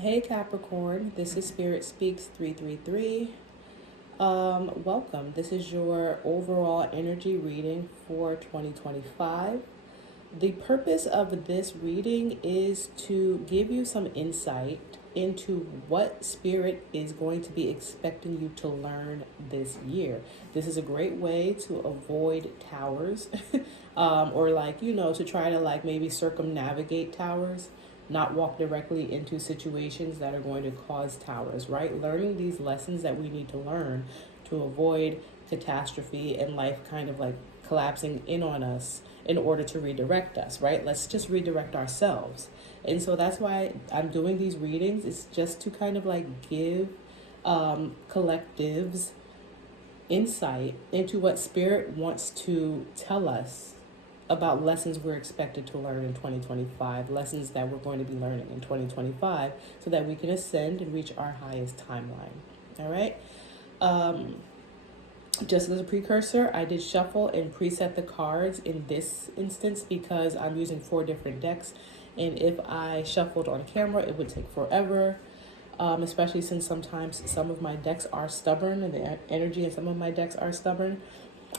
Hey Capricorn, this is Spirit Speaks 333. Welcome. This is your overall energy reading for 2025. The purpose of this reading is to give you some insight into what Spirit is going to be expecting you to learn this year. This is a great way to avoid towers or to try to maybe circumnavigate towers, not walk directly into situations that are going to cause towers, right? Learning these lessons that we need to learn to avoid catastrophe and life kind of collapsing in on us in order to redirect us, right? Let's just redirect ourselves. And so that's why I'm doing these readings. It's just to kind of give collectives insight into what Spirit wants to tell us about lessons we're expected to learn in 2025, lessons that we're going to be learning in 2025, so that we can ascend and reach our highest timeline. All right? Just as a precursor, I did shuffle and preset the cards in this instance because I'm using 4 different decks. And if I shuffled on camera, it would take forever, especially since sometimes some of my decks are stubborn and the energy in some of my decks are stubborn.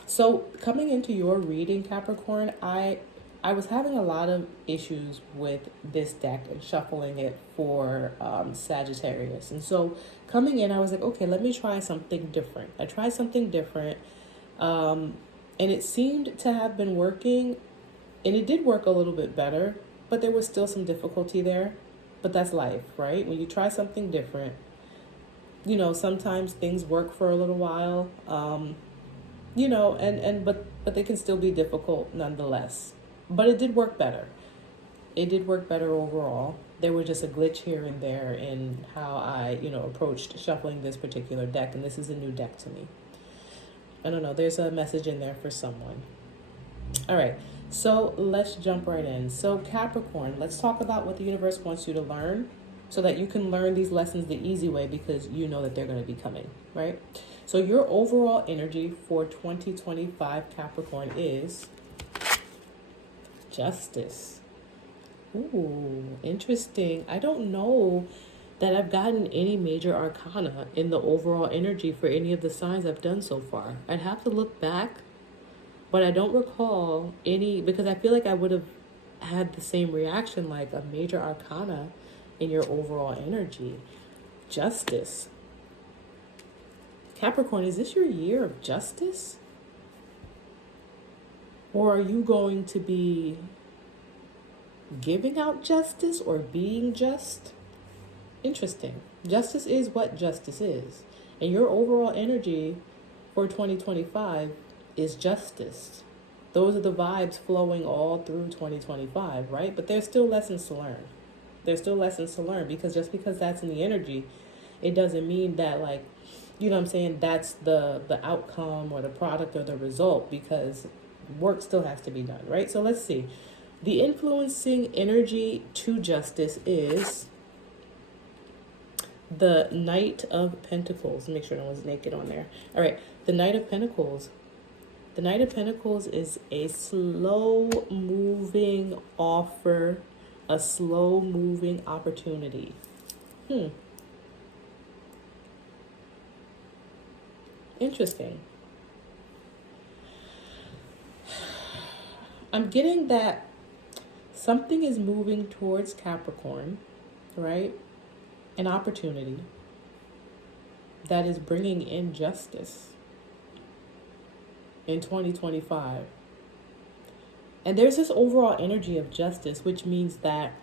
So coming into your reading, Capricorn, I was having a lot of issues with this deck and shuffling it for Sagittarius. And so coming in, I was like, okay, let me try something different. I tried something different, and it seemed to have been working, and it did work a little bit better, but there was still some difficulty there. But that's life, right? When you try something different, sometimes things work for a little while, but they can still be difficult nonetheless. But it did work better. It did work better overall. There was just a glitch here and there in how I, approached shuffling this particular deck, and this is a new deck to me. I don't know, there's a message in there for someone. All right, so let's jump right in. So Capricorn, let's talk about what the universe wants you to learn so that you can learn these lessons the easy way because you know that they're going to be coming, right? So your overall energy for 2025 Capricorn is Justice. Ooh, interesting. I don't know that I've gotten any major arcana in the overall energy for any of the signs I've done so far. I'd have to look back, but I don't recall any, because I feel like I would have had the same reaction, like a major arcana in your overall energy. Justice. Capricorn, is this your year of justice? Or are you going to be giving out justice or being just? Interesting. Justice is what justice is. And your overall energy for 2025 is justice. Those are the vibes flowing all through 2025, right? But there's still lessons to learn. There's still lessons to learn because just because that's in the energy, it doesn't mean that that's the outcome or the product or the result, because work still has to be done, right? So let's see. The influencing energy to justice is the Knight of Pentacles. Make sure no one's naked on there. All right, the Knight of Pentacles. The Knight of Pentacles is a slow-moving offer, a slow-moving opportunity. Interesting. I'm getting that something is moving towards Capricorn, right? An opportunity that is bringing in justice in 2025. And there's this overall energy of justice, which means that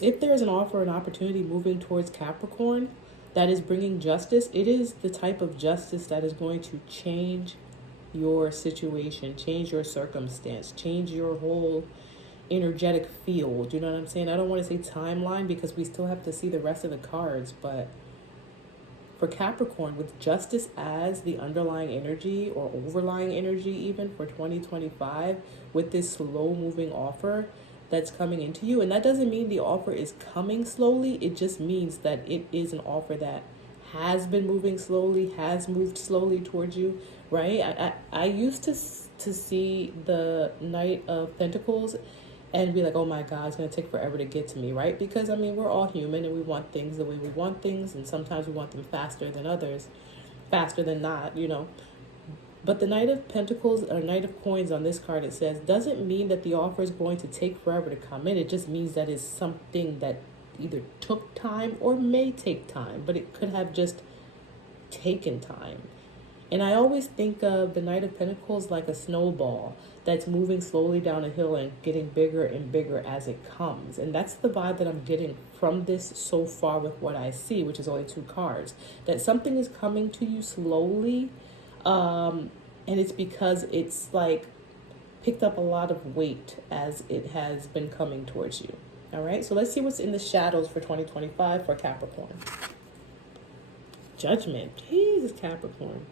if there's an offer, an opportunity moving towards Capricorn that is bringing justice, it is the type of justice that is going to change your situation, change your circumstance, change your whole energetic field. You know what I'm saying? I don't want to say timeline because we still have to see the rest of the cards, but for Capricorn, with justice as the underlying energy or overlying energy even for 2025, with this slow moving offer that's coming into you, and that doesn't mean the offer is coming slowly, it just means that it is an offer that has been moving slowly, has moved slowly towards you, right? I used to see the Knight of Pentacles and be like, oh my God, it's going to take forever to get to me, right? Because, I mean, we're all human and we want things the way we want things. And sometimes we want them faster than others, faster than not, you know. But the Knight of Pentacles or Knight of Coins on this card, it says, doesn't mean that the offer is going to take forever to come in. It just means that it's something that either took time or may take time, but it could have just taken time. And I always think of the Knight of Pentacles like a snowball that's moving slowly down a hill and getting bigger and bigger as it comes. And that's the vibe that I'm getting from this so far with what I see, which is only 2 cards. That something is coming to you slowly, and it's because it's like picked up a lot of weight as it has been coming towards you. All right, so let's see what's in the shadows for 2025 for Capricorn. Judgment. Jesus, Capricorn.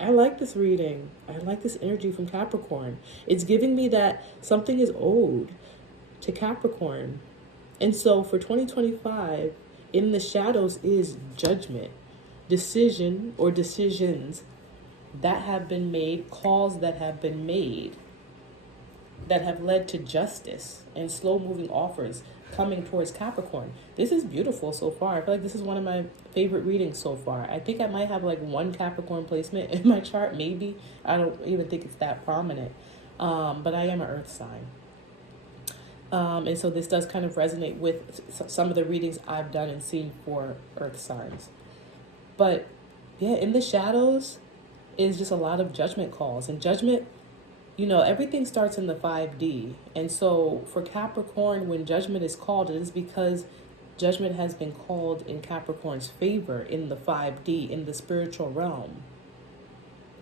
I like this reading. I like this energy from Capricorn. It's giving me that something is owed to Capricorn. And so for 2025, in the shadows is judgment, decision or decisions that have been made, calls that have been made, that have led to justice and slow-moving offers coming towards Capricorn. This is beautiful so far. I feel like this is one of my favorite readings so far. I think I might have like 1 Capricorn placement in my chart, maybe. I don't even think it's that prominent. But I am an earth sign. And so this does kind of resonate with some of the readings I've done and seen for earth signs. But yeah, in the shadows is just a lot of judgment calls. And judgment, you know, everything starts in the 5D. And so for Capricorn, when judgment is called, it is because judgment has been called in Capricorn's favor in the 5D, in the spiritual realm.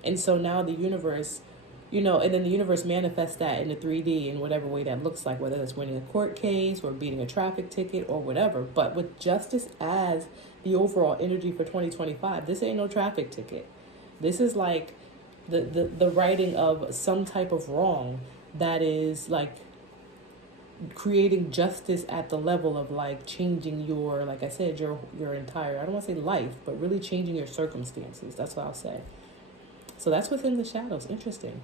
And so now the universe, you know, and then the universe manifests that in the 3D in whatever way that looks like, whether it's winning a court case or beating a traffic ticket or whatever. But with justice as the overall energy for 2025, this ain't no traffic ticket. This is like the righting of some type of wrong that is like creating justice at the level of like changing your, like I said, your entire, I don't want to say life, but really changing your circumstances. That's what I'll say. So that's what's in the shadows. Interesting.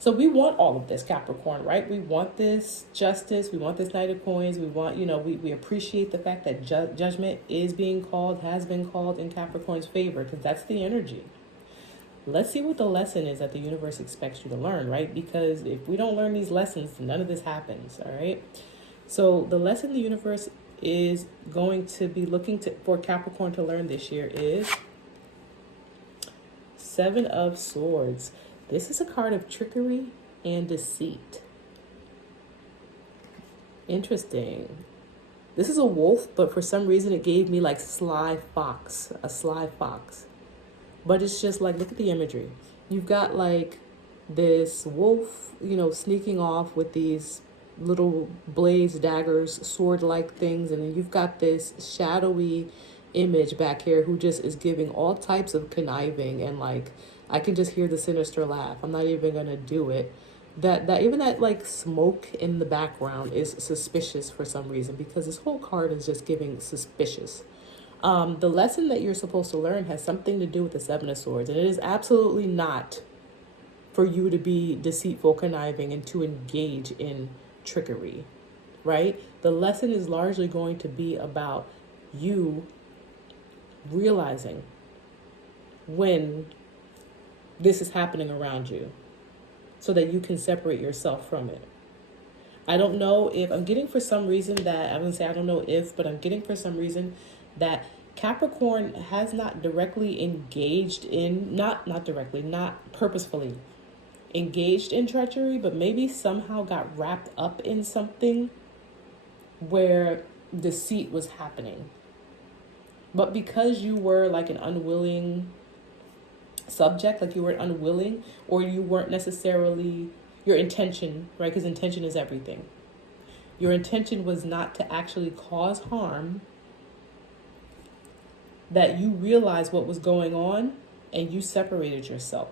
So we want all of this, Capricorn, right? We want this justice. We want this Knight of Coins. We want, you know, we appreciate the fact that judgment is being called, has been called in Capricorn's favor, because that's the energy. Let's see what the lesson is that the universe expects you to learn, right? Because if we don't learn these lessons, none of this happens, all right? So the lesson the universe is going to be looking for Capricorn to learn this year is 7 of Swords. This is a card of trickery and deceit. Interesting. This is a wolf, but for some reason it gave me like sly fox, a sly fox. But it's just like, look at the imagery. You've got like this wolf, you know, sneaking off with these little blades, daggers, sword-like things. And then you've got this shadowy image back here who just is giving all types of conniving. And like, I can just hear the sinister laugh. I'm not even going to do it. That even that like smoke in the background is suspicious for some reason, because this whole card is just giving suspicious. The lesson that you're supposed to learn has something to do with the 7 of Swords. And it is absolutely not for you to be deceitful, conniving, and to engage in trickery, right? The lesson is largely going to be about you realizing when this is happening around you so that you can separate yourself from it. I don't know if, I'm getting for some reason that, I'm going to say I don't know if, but I'm getting for some reason that Capricorn has not directly engaged in, not purposefully engaged in treachery, but maybe somehow got wrapped up in something where deceit was happening. But because you were like an unwilling subject, like you were unwilling, or you weren't necessarily, your intention, right? Because intention is everything. Your intention was not to actually cause harm, that you realized what was going on and you separated yourself.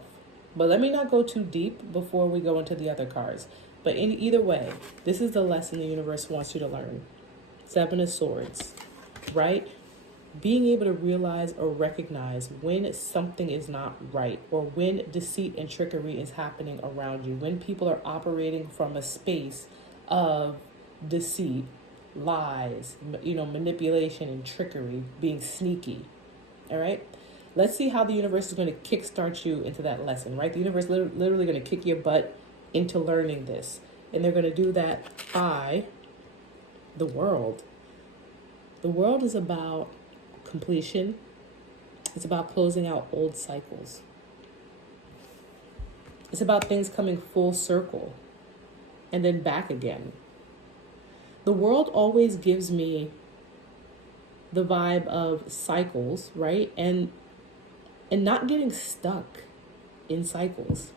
But let me not go too deep before we go into the other cards. But in either way, this is the lesson the universe wants you to learn. 7 of Swords, right? Being able to realize or recognize when something is not right, or when deceit and trickery is happening around you, when people are operating from a space of deceit, lies, manipulation and trickery, being sneaky. All right. Let's see how the universe is going to kickstart you into that lesson, right? The universe literally going to kick your butt into learning this. And they're going to do that by the world. The world is about completion. It's about closing out old cycles. It's about things coming full circle and then back again. The world always gives me the vibe of cycles, right? And not getting stuck in cycles.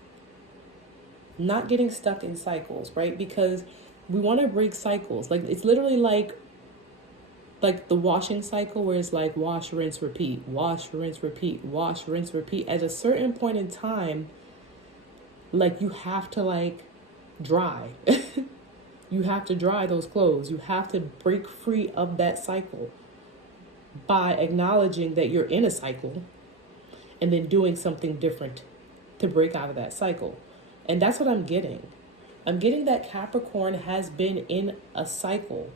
Not getting stuck in cycles, right? Because we want to break cycles. Like, it's literally like the washing cycle, where it's like wash, rinse, repeat, wash, rinse, repeat, wash, rinse, repeat. At a certain point in time, like, you have to dry. You have to dry those clothes. You have to break free of that cycle by acknowledging that you're in a cycle and then doing something different to break out of that cycle. And that's what I'm getting. I'm getting that Capricorn has been in a cycle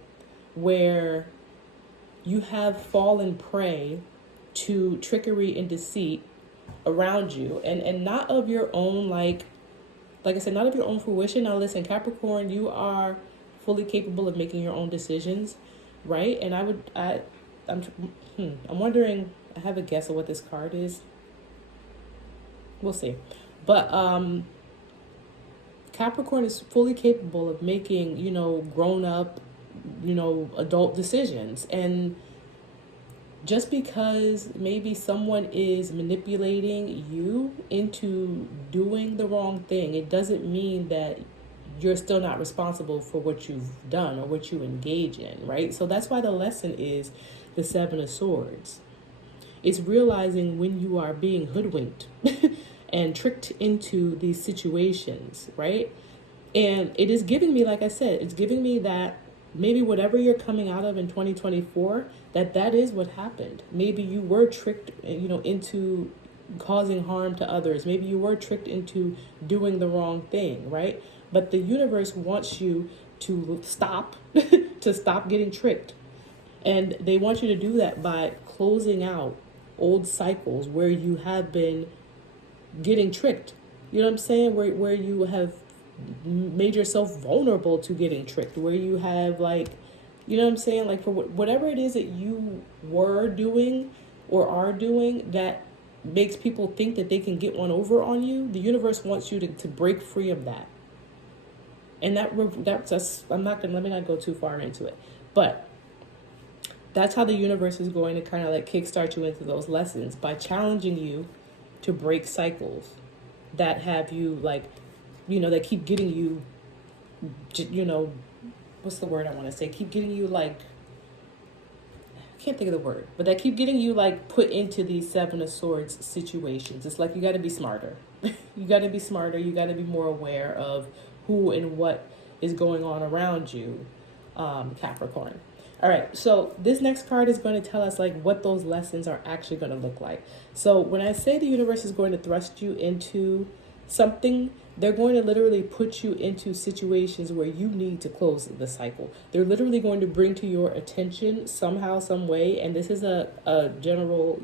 where you have fallen prey to trickery and deceit around you, and not of your own, like I said, not of your own fruition. Now listen, Capricorn, you are fully capable of making your own decisions, right? And I'm wondering, I have a guess of what this card is. We'll see. But Capricorn is fully capable of making, grown up, adult decisions. And just because maybe someone is manipulating you into doing the wrong thing, it doesn't mean that you're still not responsible for what you've done or what you engage in, right? So that's why the lesson is the Seven of Swords. It's realizing when you are being hoodwinked and tricked into these situations, right? And it is giving me, like I said, it's giving me that maybe whatever you're coming out of in 2024, that is what happened. Maybe you were tricked, into causing harm to others. Maybe you were tricked into doing the wrong thing, right? But the universe wants you to stop, to stop getting tricked. And they want you to do that by closing out old cycles where you have been getting tricked. You know what I'm saying? Where you have made yourself vulnerable to getting tricked, where you have you know what I'm saying? Like, for whatever it is that you were doing or are doing that makes people think that they can get one over on you, the universe wants you to break free of that. And that's just, let me not go too far into it, but that's how the universe is going to kind of kickstart you into those lessons, by challenging you to break cycles that have you that keep getting you, what's the word I want to say? Keep getting you I can't think of the word, but that keep getting you put into these Seven of Swords situations. It's like, you got to be smarter. You got to be smarter. You got to be more aware of who and what is going on around you, Capricorn. All right, so this next card is going to tell us what those lessons are actually going to look like. So when I say the universe is going to thrust you into something, they're going to literally put you into situations where you need to close the cycle. They're literally going to bring to your attention somehow, some way, and this is a general,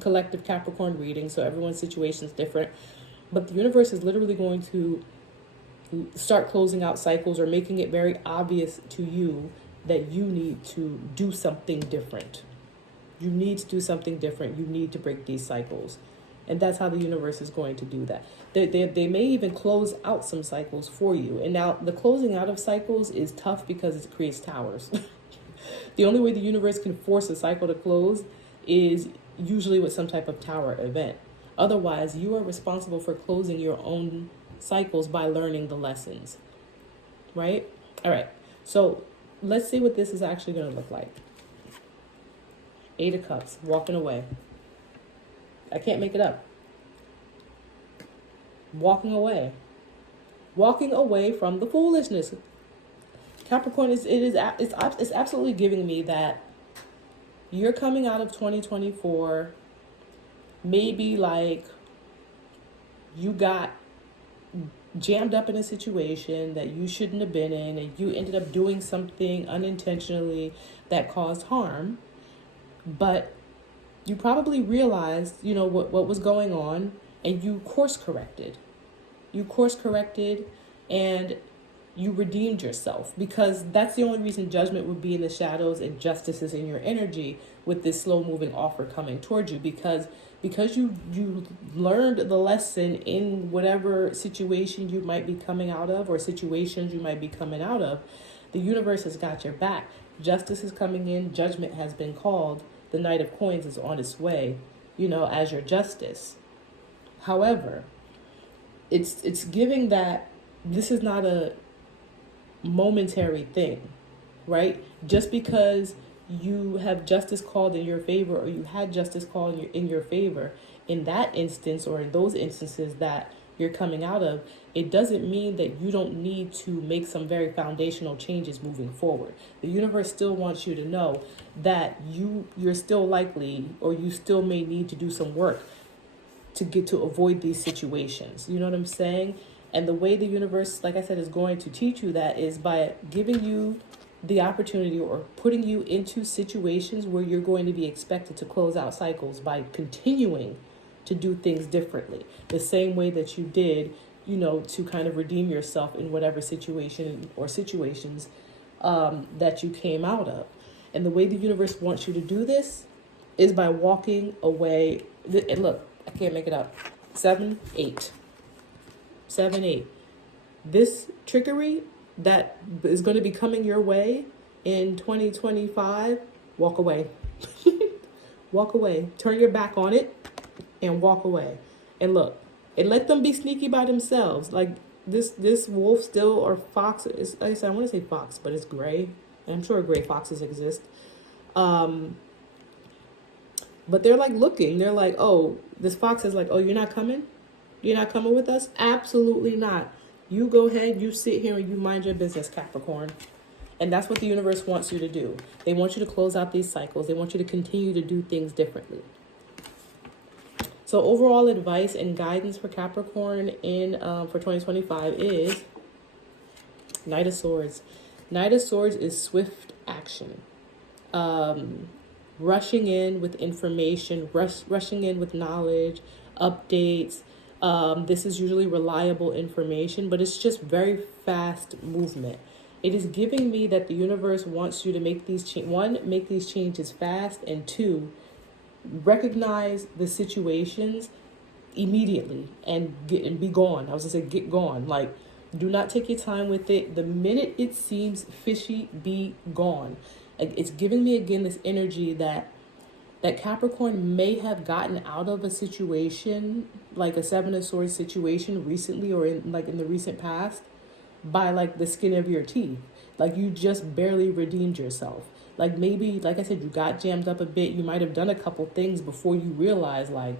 collective Capricorn reading, so everyone's situation is different. But the universe is literally going to start closing out cycles or making it very obvious to you that you need to do something different. You need to do something different. You need to break these cycles. And that's how the universe is going to do that. They may even close out some cycles for you. And now the closing out of cycles is tough because it creates towers. The only way the universe can force a cycle to close is usually with some type of tower event. Otherwise, you are responsible for closing your own cycles by learning the lessons. Right? All right. So let's see what this is actually going to look like. 8 of Cups, walking away. I can't make it up. Walking away from the foolishness. Capricorn it's absolutely giving me that you're coming out of 2024 maybe you got jammed up in a situation that you shouldn't have been in, and you ended up doing something unintentionally that caused harm, but you probably realized, what was going on, and you course corrected. And you redeemed yourself, because that's the only reason judgment would be in the shadows and justice is in your energy with this slow moving offer coming towards you, because you learned the lesson in whatever situation you might be coming out of, or situations you might be coming out of. The universe has got your back. Justice is coming in. Judgment has been called. The Knight of Coins is on its way, as your justice. However, it's giving that this is not a momentary thing, right? Just because you have justice called in your favor, or you had justice called in your favor in that instance, or in those instances that you're coming out of, it doesn't mean that you don't need to make some very foundational changes moving forward. The universe still wants you to know that you're still likely, or you still may need to do some work to get to avoid these situations. You know what I'm saying? And the way the universe, like I said, is going to teach you that is by giving you the opportunity, or putting you into situations where you're going to be expected to close out cycles by continuing to do things differently, the same way that you did, to kind of redeem yourself in whatever situation or situations that you came out of. And the way the universe wants you to do this is by walking away. And look, I can't make it up. 7, 8. 7, 8. This trickery that is going to be coming your way in 2025, walk away. Walk away. Turn your back on it and walk away. And look, and let them be sneaky by themselves. Like this wolf still, or fox, is, like I said, I want to say fox, but it's gray. And I'm sure gray foxes exist. But they're like looking. They're like, oh, this fox is like, oh, you're not coming? You're not coming with us? Absolutely not. You go ahead, you sit here and you mind your business, Capricorn. And that's what the universe wants you to do. They want you to close out these cycles. They want you to continue to do things differently. So overall advice and guidance for Capricorn for 2025 is Knight of Swords. Knight of Swords is swift action. Rushing in with information, rushing in with knowledge, updates. This is usually reliable information, but it's just very fast movement. It is giving me that the universe wants you to make these make these changes fast, and 2, recognize the situations immediately and be gone. I was gonna say get gone. Like, do not take your time with it. The minute it seems fishy, be gone. Like, it's giving me again this energy that Capricorn may have gotten out of a situation, like a 7 of Swords situation recently, or in the recent past, by like the skin of your teeth. Like, you just barely redeemed yourself. Like, maybe, like I said, you got jammed up a bit. You might have done a couple things before you realize, like,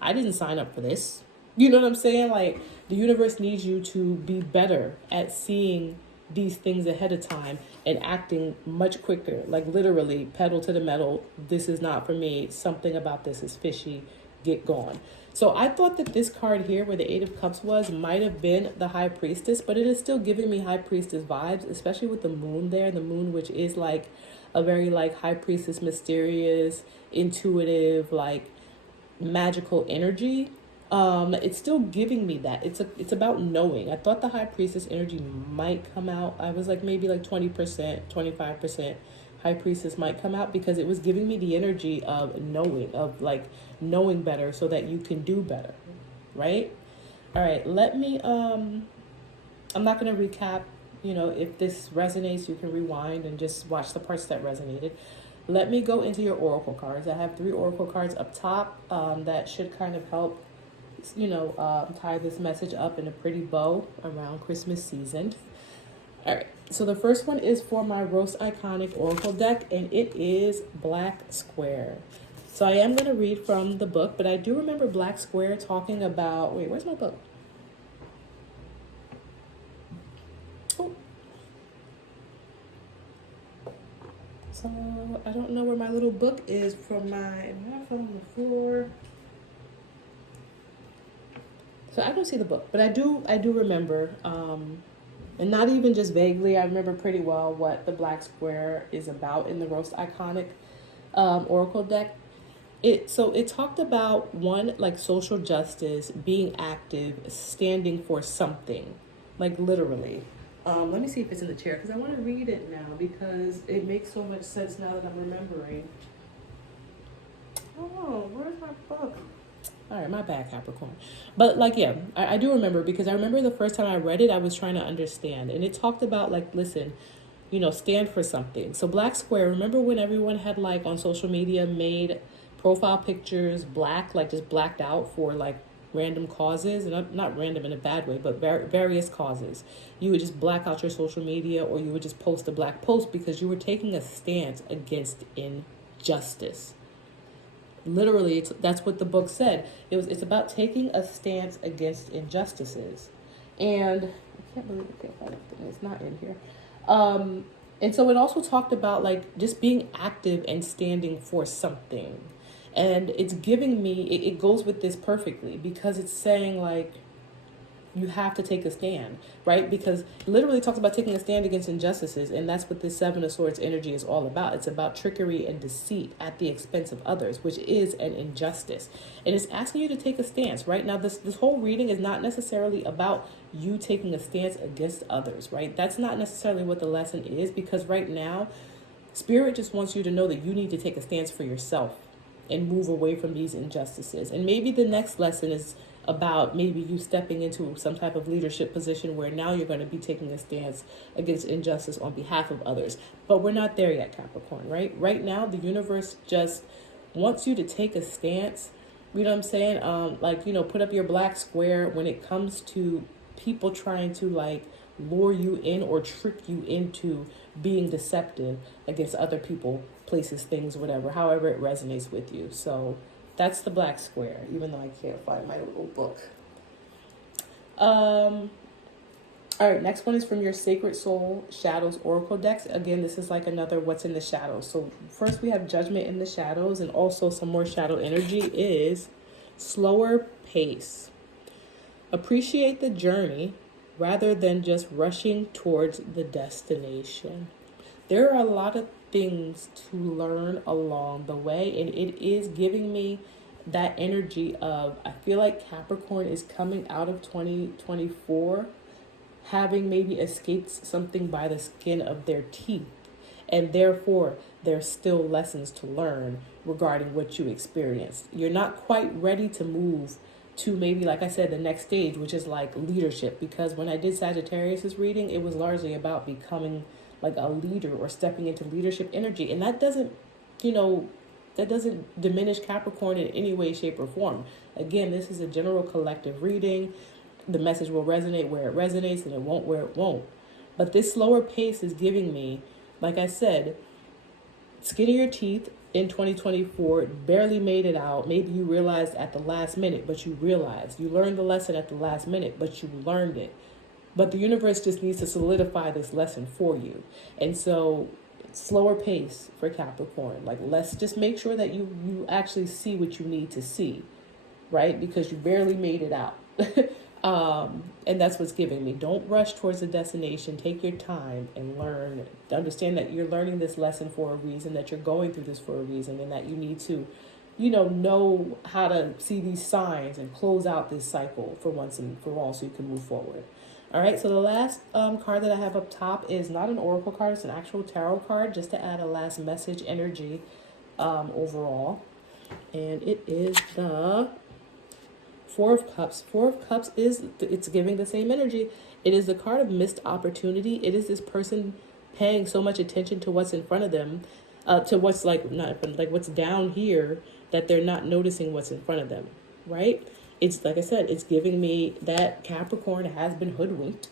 I didn't sign up for this. You know what I'm saying? Like, the universe needs you to be better at seeing these things ahead of time and acting much quicker. Like, literally, pedal to the metal. This is not for me. Something about this is fishy. Get gone. So I thought that this card here, where the 8 of Cups was, might have been the High Priestess, but it is still giving me High Priestess vibes, especially with the moon there. The moon, which is like a very like High Priestess, mysterious, intuitive, like magical energy. It's still giving me that. It's about knowing. I thought the High Priestess energy might come out. I was like maybe like 20%, 25%. High Priestess might come out, because it was giving me the energy of knowing better so that you can do better, right? All right, let me, I'm not going to recap, if this resonates, you can rewind and just watch the parts that resonated. Let me go into your oracle cards. I have 3 oracle cards up top that should kind of help, tie this message up in a pretty bow around Christmas season. All right, so the first one is for my Rose Iconic Oracle deck, and it is Black Square. So I am going to read from the book, but I do remember Black Square talking about... Wait, where's my book? Oh. So I don't know where my little book is from my... I fell on the floor. So I don't see the book, but I do remember, and not even just vaguely. I remember pretty well what the black square is about in the Roast Iconic Oracle deck. It talked about one, like social justice, being active, standing for something, like literally. Let me see if it's in the chair because I want to read it now because it makes so much sense now that I'm remembering. Oh, where's my book? All right, my bad, Capricorn. But like, yeah, I do remember because I remember the first time I read it, I was trying to understand, and it talked about like, listen, stand for something. So black square. Remember when everyone had like on social media made profile pictures black, like just blacked out for like random causes, and not random in a bad way, but various causes. You would just black out your social media, or you would just post a black post because you were taking a stance against injustice. Literally, that's what the book said. It's about taking a stance against injustices, and I can't believe it's not in here. And so it also talked about like just being active and standing for something, and it's giving me it goes with this perfectly because it's saying like you have to take a stand, right? Because literally it talks about taking a stand against injustices, and that's what this Seven of Swords energy is all about. It's about trickery and deceit at the expense of others, which is an injustice. And it's asking you to take a stance, right? Now, this whole reading is not necessarily about you taking a stance against others, right? That's not necessarily what the lesson is, because right now, Spirit just wants you to know that you need to take a stance for yourself and move away from these injustices. And maybe the next lesson is about maybe you stepping into some type of leadership position where now you're going to be taking a stance against injustice on behalf of others. But we're not there yet, Capricorn, right? Right now, the universe just wants you to take a stance. You know what I'm saying? Put up your black square when it comes to people trying to like lure you in or trick you into being deceptive against other people, places, things, whatever, however it resonates with you. So that's the black square, even though I can't find my little book. All right, next one is from your Sacred Soul Shadows Oracle decks. Again, this is like another what's in the shadows. So first we have Judgment in the shadows, and also some more shadow energy is slower pace. Appreciate the journey rather than just rushing towards the destination. There are a lot of things to learn along the way, and it is giving me that energy of, I feel like Capricorn is coming out of 2024 having maybe escaped something by the skin of their teeth, and therefore there's still lessons to learn regarding what you experienced. You're not quite ready to move to maybe, like I said, the next stage, which is like leadership, because when I did Sagittarius's reading, it was largely about becoming like a leader or stepping into leadership energy. And that doesn't diminish Capricorn in any way, shape, or form. Again, this is a general collective reading. The message will resonate where it resonates, and it won't where it won't. But this slower pace is giving me, like I said, skin of your teeth in 2024, barely made it out. Maybe you realized at the last minute, but you realized. You learned the lesson at the last minute, but you learned it. But the universe just needs to solidify this lesson for you. And so slower pace for Capricorn. Like, let's just make sure that you actually see what you need to see, right? Because you barely made it out. And that's what's giving me. Don't rush towards the destination. Take your time and learn. Understand that you're learning this lesson for a reason, that you're going through this for a reason, and that you need to, know how to see these signs and close out this cycle for once and for all so you can move forward. All right, so the last card that I have up top is not an oracle card. It's an actual tarot card, just to add a last message energy overall. And it is the Four of Cups. Four of Cups it's giving the same energy. It is the card of missed opportunity. It is this person paying so much attention to what's in front of them, to what's what's down here, that they're not noticing what's in front of them, right? It's like I said, it's giving me that Capricorn has been hoodwinked,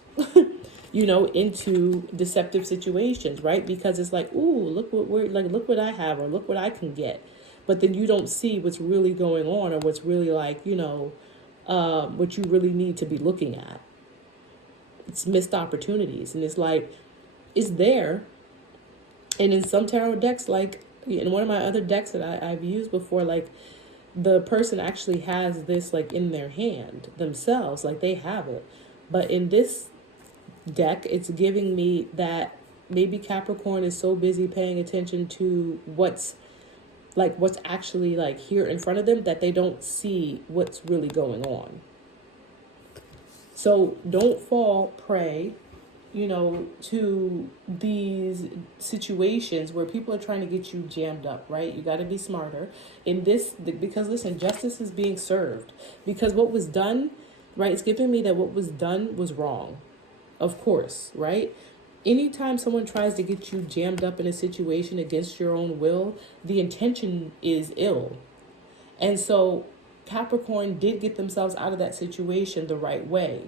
into deceptive situations, right? Because it's like, ooh, look what I have, or look what I can get. But then you don't see what's really going on, or what's really what you really need to be looking at. It's missed opportunities. And it's like, it's there. And in some tarot decks, like in one of my other decks that I've used before, like, the person actually has this like in their hand themselves, like they have it. But in this deck, it's giving me that maybe Capricorn is so busy paying attention to what's actually like here in front of them that they don't see what's really going on. So don't fall prey, to these situations where people are trying to get you jammed up, right? You got to be smarter in this, because listen, justice is being served, because what was done, right? It's giving me that what was done was wrong, of course, right? Anytime someone tries to get you jammed up in a situation against your own will, the intention is ill. And so Capricorn did get themselves out of that situation the right way.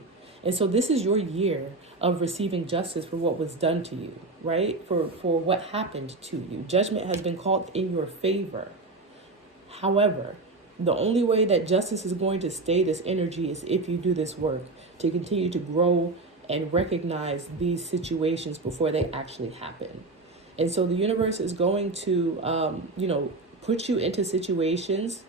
And so this is your year of receiving justice for what was done to you, right? For what happened to you. Judgment has been called in your favor. However, the only way that justice is going to stay this energy is if you do this work to continue to grow and recognize these situations before they actually happen. And so the universe is going to, put you into situations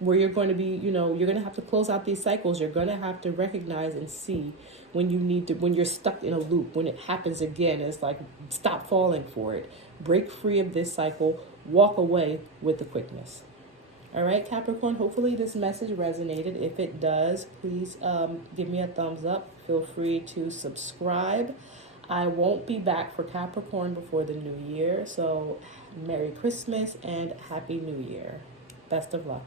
where you're going to be, you're going to have to close out these cycles. You're going to have to recognize and see when you're stuck in a loop, when it happens again. It's like, stop falling for it. Break free of this cycle. Walk away with the quickness. All right, Capricorn, hopefully this message resonated. If it does, please give me a thumbs up. Feel free to subscribe. I won't be back for Capricorn before the new year. So Merry Christmas and Happy New Year. Best of luck.